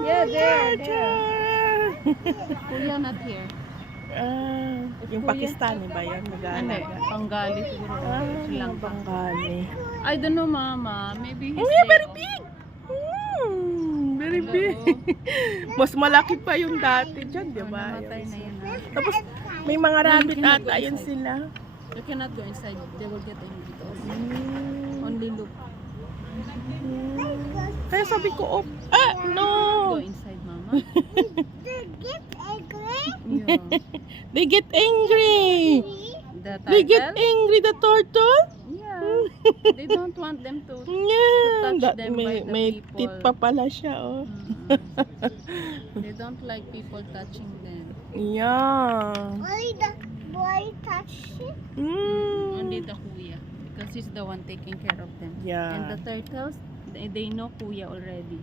Yeah, there. Kuya not here. Yung Kuya. Pakistani ba yan? Ano? Mag-aalaga. Panggali siguro. Sri Lanka. Bengali. I don't know, Mama. Maybe he's Yeah, day very off. big. Very Hello. big. Mas malaki pa yung dati dyan, di Oh, ba? namatay na yun. Tapos, may mga rabbit cannot go ata yun inside. sila. You cannot go inside. They will get angry. Only look. Kaya sabi ko, Go no! inside, Mama. Yeah. They get angry! The They get turtle? angry, the turtle? Yeah. They don't want them to. Yeah! touch them by the May people. teeth pa pala siya, oh. They don't like people touching them. Yeah. Only the boy touched it. Only the kuya. Because he's the one taking care of them. Yeah. And the turtles, they know kuya already.